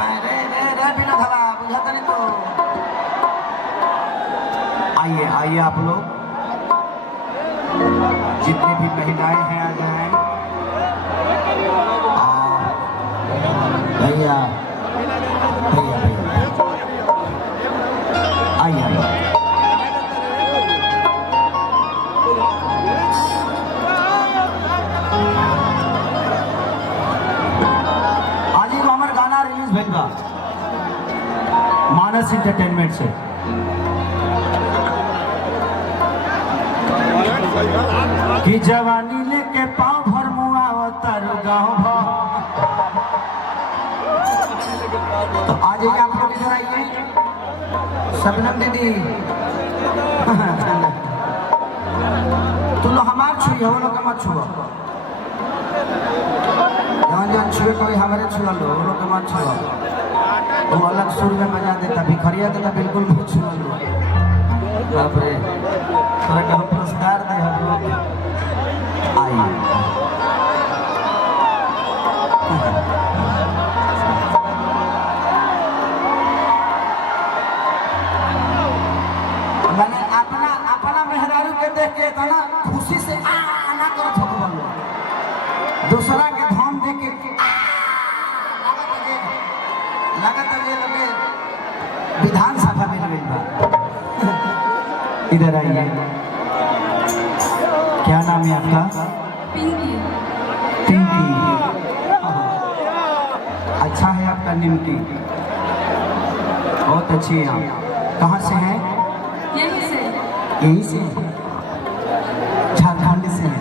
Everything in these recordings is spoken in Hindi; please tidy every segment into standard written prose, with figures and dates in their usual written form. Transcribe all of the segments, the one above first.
रे रे रे बिना भला बुझाता नहीं तो आइए आइए आप लोग जितनी भी महिलाएं हैं आ जाएं। भैया भैया आइए आइए। आज ही हमारा गाना रिलीज भेजा मानस एंटरटेनमेंट से। कि जवानी लेके पाँव भर मुआ तारू गाँव भर। तो आज ही आप लोग इधर आइए। शबनम दीदी तुम लोग हमारे छुए वो लोग मत छुआ। जहाँ जहाँ छुए कोई हमारे छुआ लो वो लोग मत छुआ। वो अलग सुर में बजा देता भिखरिया देता बिल्कुल मत छुआ लो। बाप रे थोड़ा का पुरस्कार दे हम लोग आइए। मैंने अपना अपना मेहरारू के देख के इतना खुशी से आना कर थकबल दूसरा के धम देख के लागत है लगे विधानसभा में गई बा। इधर आइए। क्या नाम है आपका? पिंकी। पिंकी। अच्छा है आपका निमकी बहुत अच्छी है। आप कहाँ से हैं? यहीं से झारखंड से है।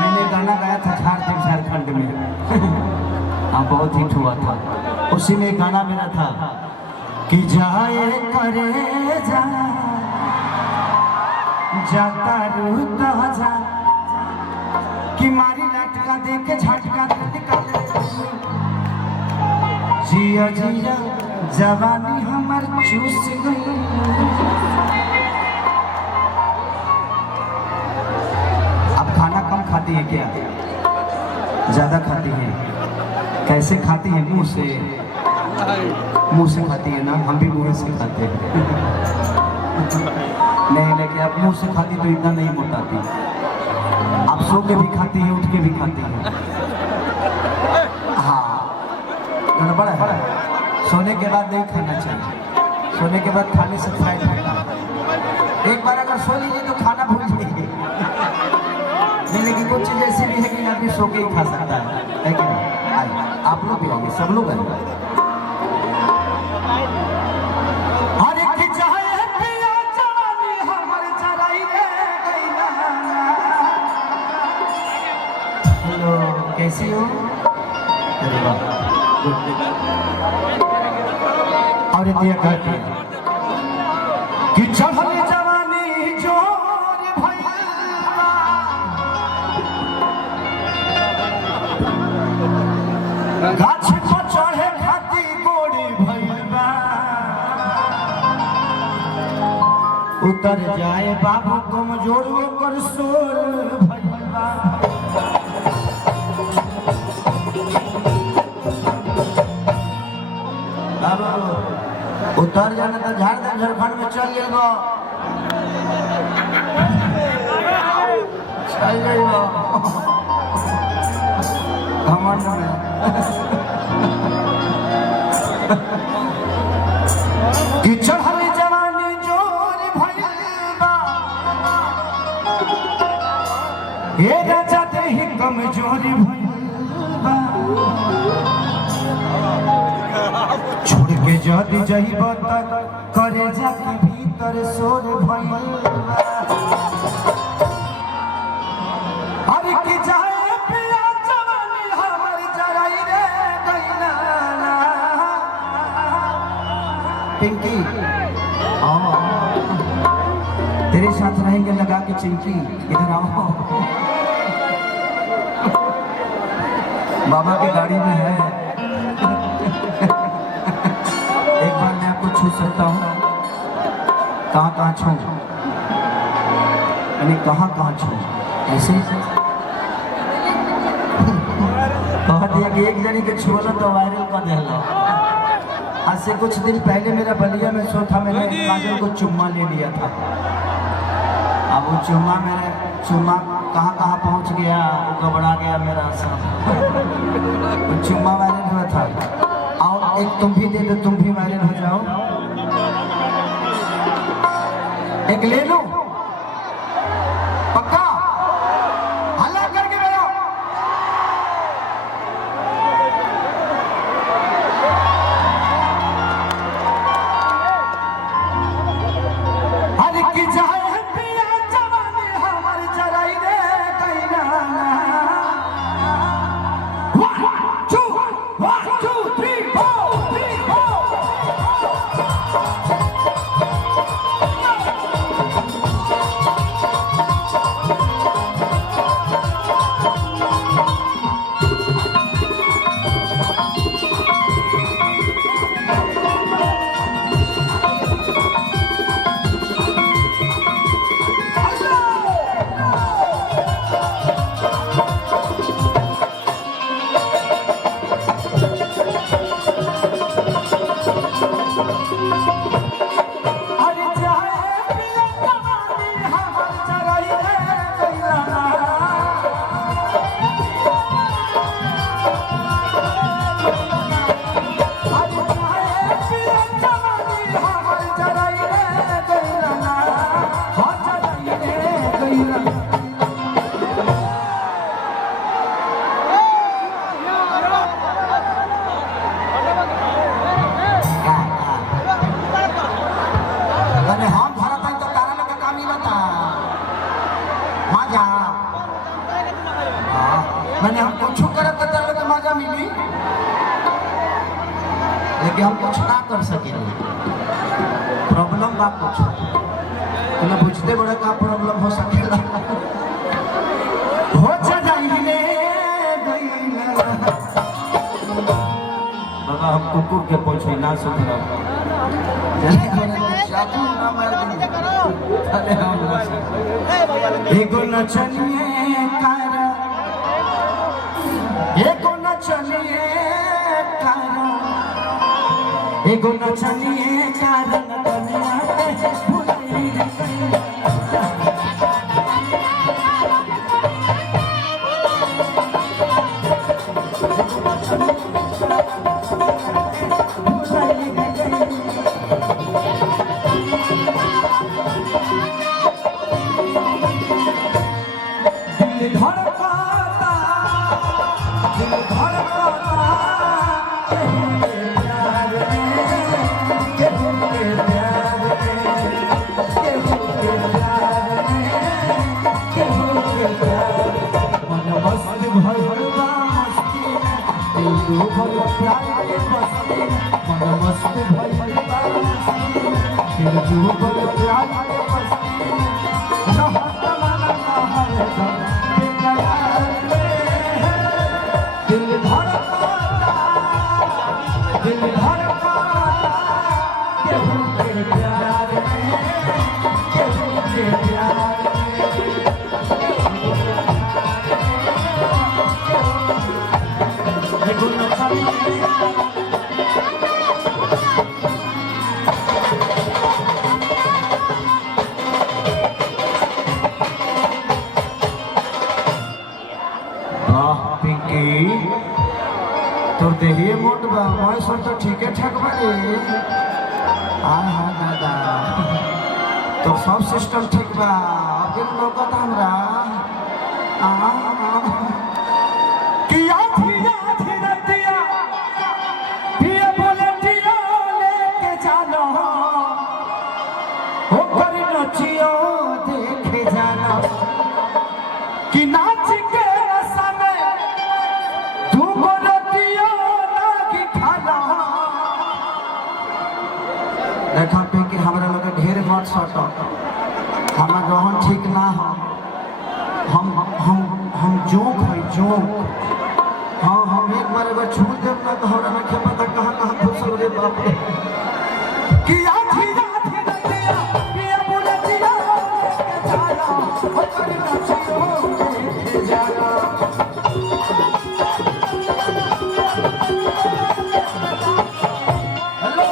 मैंने गाना गाया था झारखंड में हाँ बहुत हिट हुआ था। उसी में गाना मेरा था कि जाए करे जा जाता रूता जा कि मारी लटका दे के झटका दे जिया जिया जवानी हमर चूस गई। खाती है क्या? ज्यादा खाती है? कैसे खाती है? मुंह से। मुंह से खाती है ना? हम भी मुंह से खाते हैं नहीं लेकिन आप मुंह से खाती तो इतना नहीं मोटाती। आप सो के भी खाती है उठ के भी खाती है। हाँ गड़बड़ है। सोने के बाद नहीं खाना चाहिए। सोने के बाद खाने से फैट होता है। एक बार अगर सो लीजिए तो खाना भूल जाइए। नहीं लेकिन कुछ चीज़ ऐसी भी है कि आदमी सो के ही खा सकता है कि नहीं? आप लोग भी आएंगे सब लोग आएंगे। हेलो कैसी हो? अरे वाह और दिया कहती कि चढ़ल जवानी जोर भैया गाछ पर चढ़े खाती गोरी भैया उतर जाए बाबू कमजोर कर सोर भैया। उतर जाना तो झारखंड में चल जाएगा। चल जाएगा घमंड में। कि चढ़ल जवानी जोर भइलबा हे राजा देहि कमजोरी भइलबा छोड़ के जदी जइब तक करे जाके भीतर सोर भइलबा। अरे कि जाए पिया जवानी हमर जराई रे गइला। पिंकी तेरे साथ रहेंगे लगा के चिंकी। इधर आओ बाबा की गाड़ी में है। एक बार मैं आपको छू सकता हूँ? कहाँ कहाँ छू? यानी कहाँ कहाँ छू? ऐसे कह दिया कि एक जनी के छुअल तो वायरल कर दिया। आज से कुछ दिन पहले मेरा बलिया में शो था, मैंने काजल को चुम्मा ले लिया था। अब वो चुम्मा कहाँ कहाँ पहुँच गया, वो घबरा गया मेरा सब। चुम्मा वायरल हुआ था। आओ एक तुम भी दे दो, तुम भी वायरल हो जाओ। एक ले लो पक्का, हल्ला करके बोलो। अरे की जाए पिया जवानी हमारी चराई रे कैला। 1 2 1 2 3 4 3 4। मैंने हम कुछ करब तो मजा मिली, लेकिन हम कुछ ना कर सके। प्रॉब्लम बा कुछ तुम्हें बुझते बड़े का प्रॉब्लम हो सकेला। हो जाइले बाबा हम कुकुर के पोछे ना सुधरा। एगो नचनिए कर, एगो नचनिए कर, एगो नचनिए कर नचनिया के भुलाई दिल धड़काता, दिल धड़काता प्यार में, केहू के प्यार में, केहू के प्यार में, केहू के प्यार में। मन मस्त भइल बा मस्ती में, दिल डूबल प्यार के मस्ती में। मन मस्त भइल बा मस्ती में, दिल डूबल प्यार के मस्ती में। रहत मन हरदम बेकरार में, दिल धड़काता, दिल धड़काता केहू के प्यार में, केहू के प्यार में। एगो नचनिए तोर देहिए मोट बा, मैं सब तो ठीक ठाक बारे। हाँ दादा तो सब सिस्टम ठीक बा। अब लौकत हमरा किया धिया धीरे दिया दिया बोले दिया लेके जाना, हो कर नचियो देखे जाना कि नाच के समय तू बोलो दिया लागी खाना। देखा पे कि हमरा लगे ढेर मत सट, हमारा रहन ठीक ना हो। हम जोक है जोक। हाँ हम एक बार अगर छू देव ना तो हमरा ना खेपा तक कहाँ कहाँ घुसल रे बाप रे। किया धीरा धीरा दिया पिया बोले दिया लेके जाना, हो कर नचियो देखे जाना। हेलो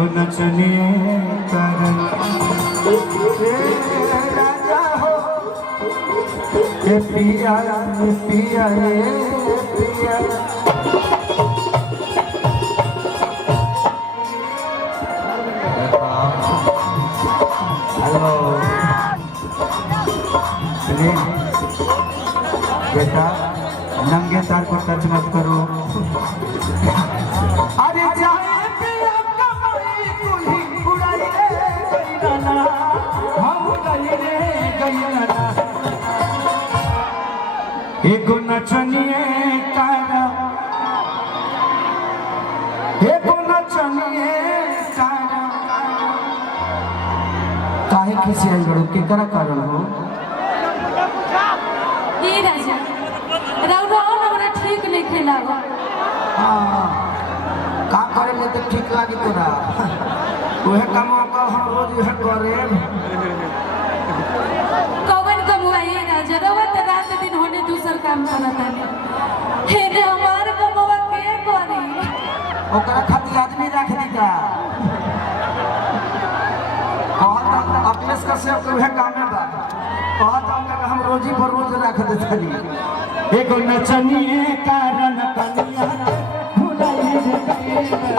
एगो नचनिए कारण राजा हो ए पिया पिया पिया हेलो बेटा नंगे तार को टच मत करो। अरे जाए पिया कमाई कुली उड़ाई रे गईना हम गई रे गईना एगो नचनिए कारा एगो नचनिए कारा काहे किसी आई बड़ो के करा कारण हो ये राजा राउरा हमरा ठीक नहीं खेलागो। हां का करे ले तो ठीक लागी तोरा ओहे काम का हम रोज है करे कवन कमुआई राजा रवा त रात दिन होने दूसर काम करता है हे ने हमार कमुआ के करी ओकरा खातिर आदमी रख दी का कहत अपने से से ओहे काम में बा कहत हम रोजी पर रोज रख देतनी एगो नचनिए कारण कनिया भुलाई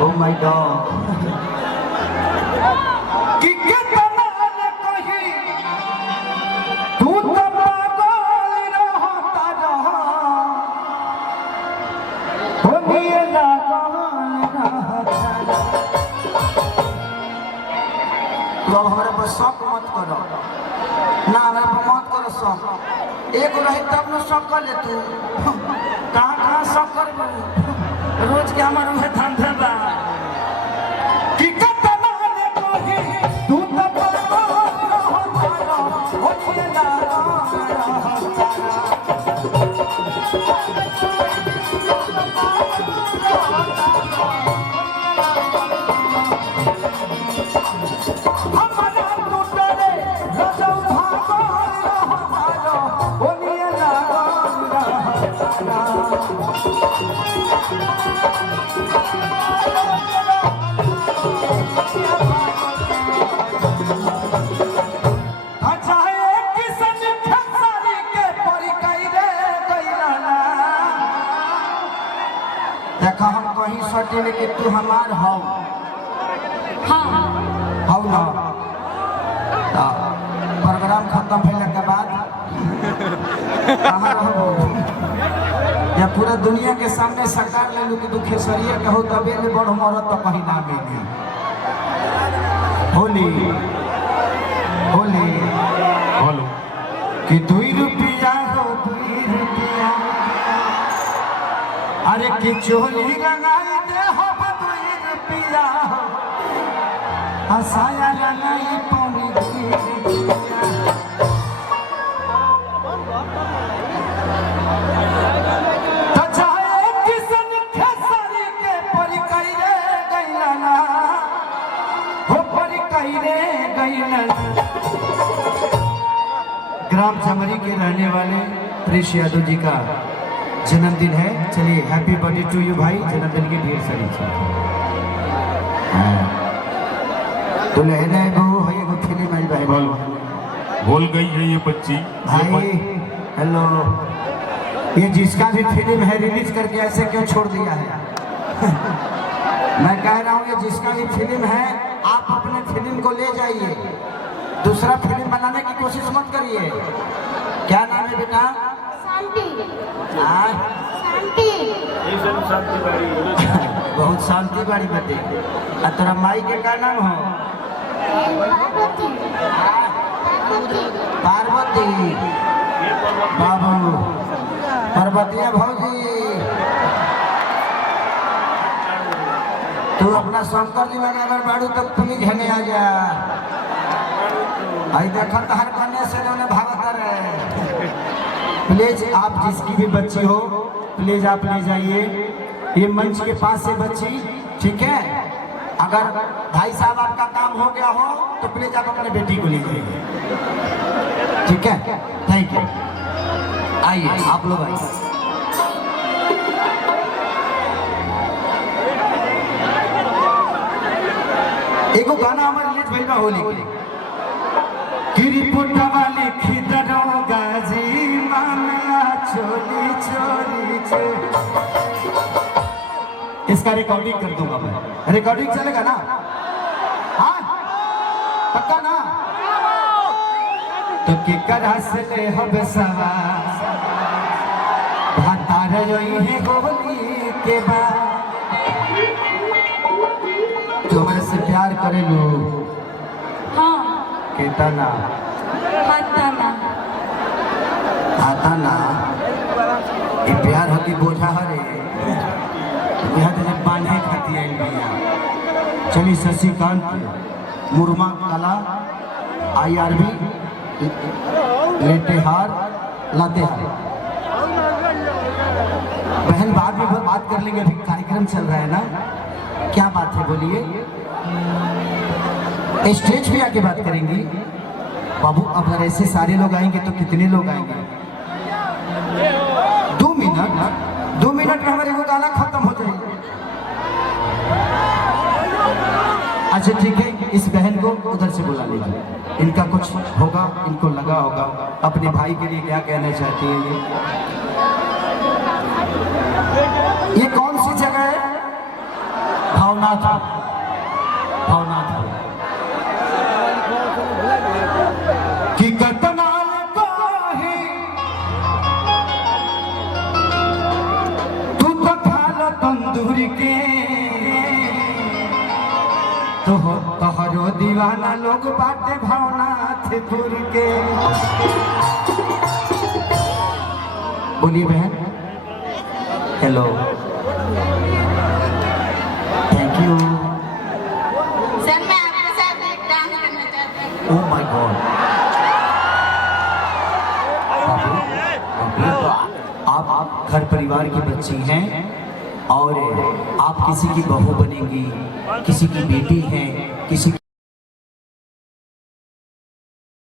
Oh my God. कि कितना न कही तू तो पागल रहता रहा होनिए लागल रहता। तो हमारे पर शक मत करो ना हमारे पर मत करो शक एक रही तब न शक कर ले तू कहाँ शक कर रोज के हमारे उहे धंधा बा कि कितना न कही तू तो पागल रहता होनिए लागल देखा हम कहीं सटे में कि तू हमार हो हां हो ना तो प्रोग्राम खत्म होने के बाद कहाँ रहो या पूरा दुनिया के सामने सरकार ले लू कि तू खेसरिया के हो तबे ले बड़ मरत तो कहीं ना मिली होली होली बोलो कि 2 रुपया हो 2 रुपया अरे कि चोली रंगाई दे हो 2 रुपया हसाया रंगाई पौनी 2 रुपया तो चाहे किसन खेसारी के परिकई रे गइला ना हो परिकई रे गइला ग्राम चमरी के रहने वाले प्रिश यादव जी का जन्मदिन है। चलिए हैप्पी बर्थडे टू यू भाई, जन्मदिन की ढेर सारी दुल्हन है बहू है वो फिल्म आई बहन भूल गई है ये बच्ची। भाई हेलो, ये जिसका भी फिल्म है रिलीज करके ऐसे क्यों छोड़ दिया है? मैं कह रहा हूँ ये जिसका भी फिल्म है आप अपने फिल्म को ले जाइए, दूसरा फिल्म बनाने की कोशिश मत करिए। क्या नाम है बेटा? हाँ? बहुत शांति बाड़ी बते। और तोरा माई के क्या नाम हो? पार्वती। बाबू पार्वतिया भौजी, तू अपना शंकर जी में अगर बाड़ू तो प्लीज हने आ जा। आई देखा हर कन्या से उन्हें भागता रहे। प्लीज आप जिसकी भी बच्ची हो प्लीज आप ले जाइए, ये मंच के पास से बच्ची, ठीक है? अगर भाई साहब आपका काम हो गया हो तो प्लीज आप अपने बेटी को ले जाइए, ठीक है? Thank you. आइए आप लोग आइए। एगो गाना हमारे लिए भैया होली किरिपुटा वाली खिदरो गाजी मामला चोरी चोरी चे। इसका रिकॉर्डिंग कर दूंगा मैं, रिकॉर्डिंग चलेगा ना? हाँ पक्का ना? तो कि करा से ले हम सवा भातार जोई है गोली के बाद जो मेरे से प्यार करे लो। हाँ कहता ना आता ना ये प्यार होती बोझा हरे यहाँ तो जब बांधे खाती है भैया। चलिए शशिकांत मुर्मा कला IRB लेतेहार लातेहार। बहन बाद में बात कर लेंगे, अभी कार्यक्रम चल रहा है ना। क्या बात है बोलिए? स्टेज पे आके बात करेंगी बाबू। अगर ऐसे सारे लोग आएंगे तो कितने लोग आएंगे? 2 मिनट में हमारे वो गाना खत्म हो जाएगा। अच्छा ठीक है, इस बहन को उधर से बुला लीजिए। इनका कुछ होगा, इनको लगा होगा अपने भाई के लिए क्या कहना चाहती है। ये कौन सी जगह है? भावनाथ। कि कतनाल काहे तू तो खाला तंदूरी के, तोहरो दीवाना लोग बाटे भावनाथपुर के। बोलिए बहन। Hello, thank you. सर मैं आपके साथ एक डांस करना चाहती हूँ। Oh my God. आप घर परिवार की बच्ची हैं और आप किसी की बहू बनेंगी, किसी की बेटी हैं, किसी